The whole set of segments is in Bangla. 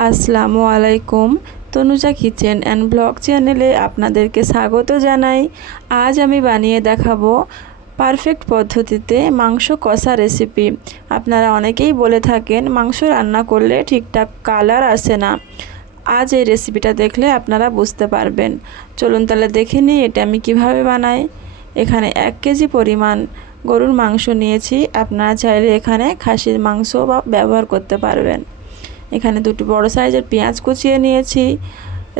আসসালামু আলাইকুম। তনুজা কিচেন অ্যান্ড ব্লগ চ্যানেলে আপনাদেরকে স্বাগত জানাই। আজ আমি বানিয়ে দেখাবো পারফেক্ট পদ্ধতিতে মাংস কষা রেসিপি। আপনারা অনেকেই বলে থাকেন মাংস রান্না করলে ঠিকঠাক কালার আসে না। আজ এই রেসিপিটা দেখলে আপনারা বুঝতে পারবেন। চলুন তাহলে দেখে নিই এটা আমি কিভাবে বানাই। এখানে 1 কেজি পরিমাণ গরুর মাংস নিয়েছি। আপনারা চাইলে এখানে খাসির মাংস ব্যবহার করতে পারবেন। এখানে দুটো বড় সাইজের পেঁয়াজ কুচিয়ে নিয়েছি,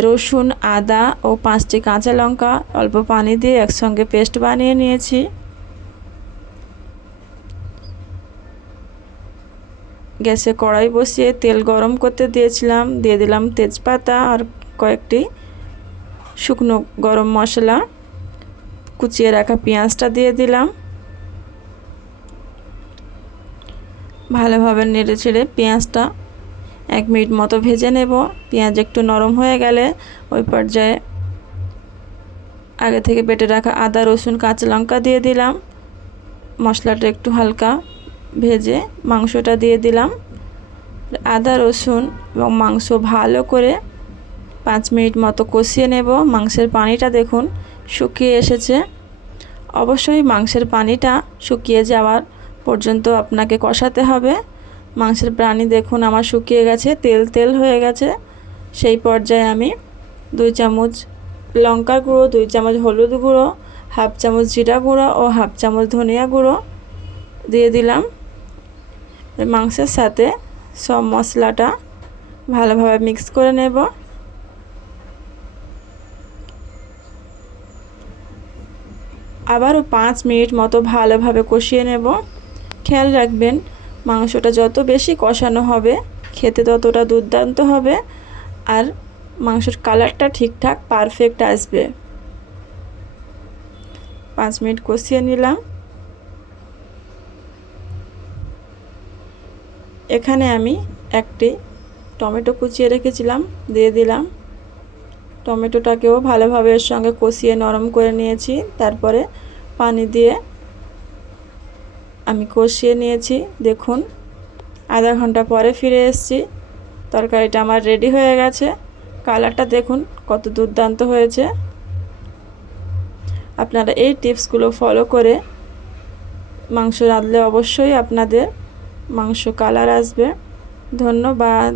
রসুন, আদা ও 5টি কাঁচা লঙ্কা অল্প পানি দিয়ে একসঙ্গে পেস্ট বানিয়ে নিয়েছি। গ্যাসে কড়াই বসিয়ে তেল গরম করতে দিয়েছিলাম, দিয়ে দিলাম তেজপাতা আর কয়েকটি শুকনো গরম মশলা। কুচিয়ে রাখা পেঁয়াজটা দিয়ে দিলাম। ভালোভাবে নেড়ে চেড়ে পেঁয়াজটা 1 মিনিট মতো ভেজে নেব। পেঁয়াজ একটু নরম হয়ে গেলে ওই পর্যায়ে আগে থেকে বেটে রাখা আদা, রসুন, কাঁচা লঙ্কা দিয়ে দিলাম। মশলাটা একটু হালকা ভেজে মাংসটা দিয়ে দিলাম। আদা, রসুন এবং মাংস ভালো করে 5 মিনিট মতো কষিয়ে নেব। মাংসের পানিটা দেখুন শুকিয়ে এসেছে। অবশ্যই মাংসের পানিটা শুকিয়ে যাওয়ার পর্যন্ত আপনাকে কষাতে হবে। মাংসের পানি দেখুন আমার শুকিয়ে গেছে, তেল তেল হয়ে গেছে। সেই পর্যায়ে আমি 2 চামচ লঙ্কার গুঁড়ো, 2 চামচ হলুদ গুঁড়ো, হাফ চামচ জিরা গুঁড়ো ও হাফ চামচ ধনিয়া গুঁড়ো দিয়ে দিলাম। মাংসের সাথে সব মশলাটা ভালোভাবে মিক্স করে নেব। আবারও 5 মিনিট মতো ভালোভাবে কষিয়ে নেব। খেয়াল রাখবেন মাংসটা যত বেশি কষানো হবে খেতে ততটা দুর্দান্ত হবে আর মাংসের কালারটা ঠিকঠাক পারফেক্ট আসবে। 5 মিনিট কষিয়ে নিলাম। এখানে আমি একটি টমেটো কুচিয়ে রেখেছিলাম, দিয়ে দিলাম। টমেটোটাকেও ভালোভাবে এর সঙ্গে কষিয়ে নরম করে নিয়েছি। তারপরে পানি দিয়ে আমি কষিয়ে নিয়েছি। দেখুন আধা ঘন্টা পরে ফিরে এসেছি। তরকারিটা আমার রেডি হয়ে গেছে। কালারটা দেখুন কত দুর্দান্ত হয়েছে। আপনারা এই টিপসগুলো ফলো করে মাংস রাঁধলে অবশ্যই আপনাদের মাংস কালার আসবে। ধন্যবাদ।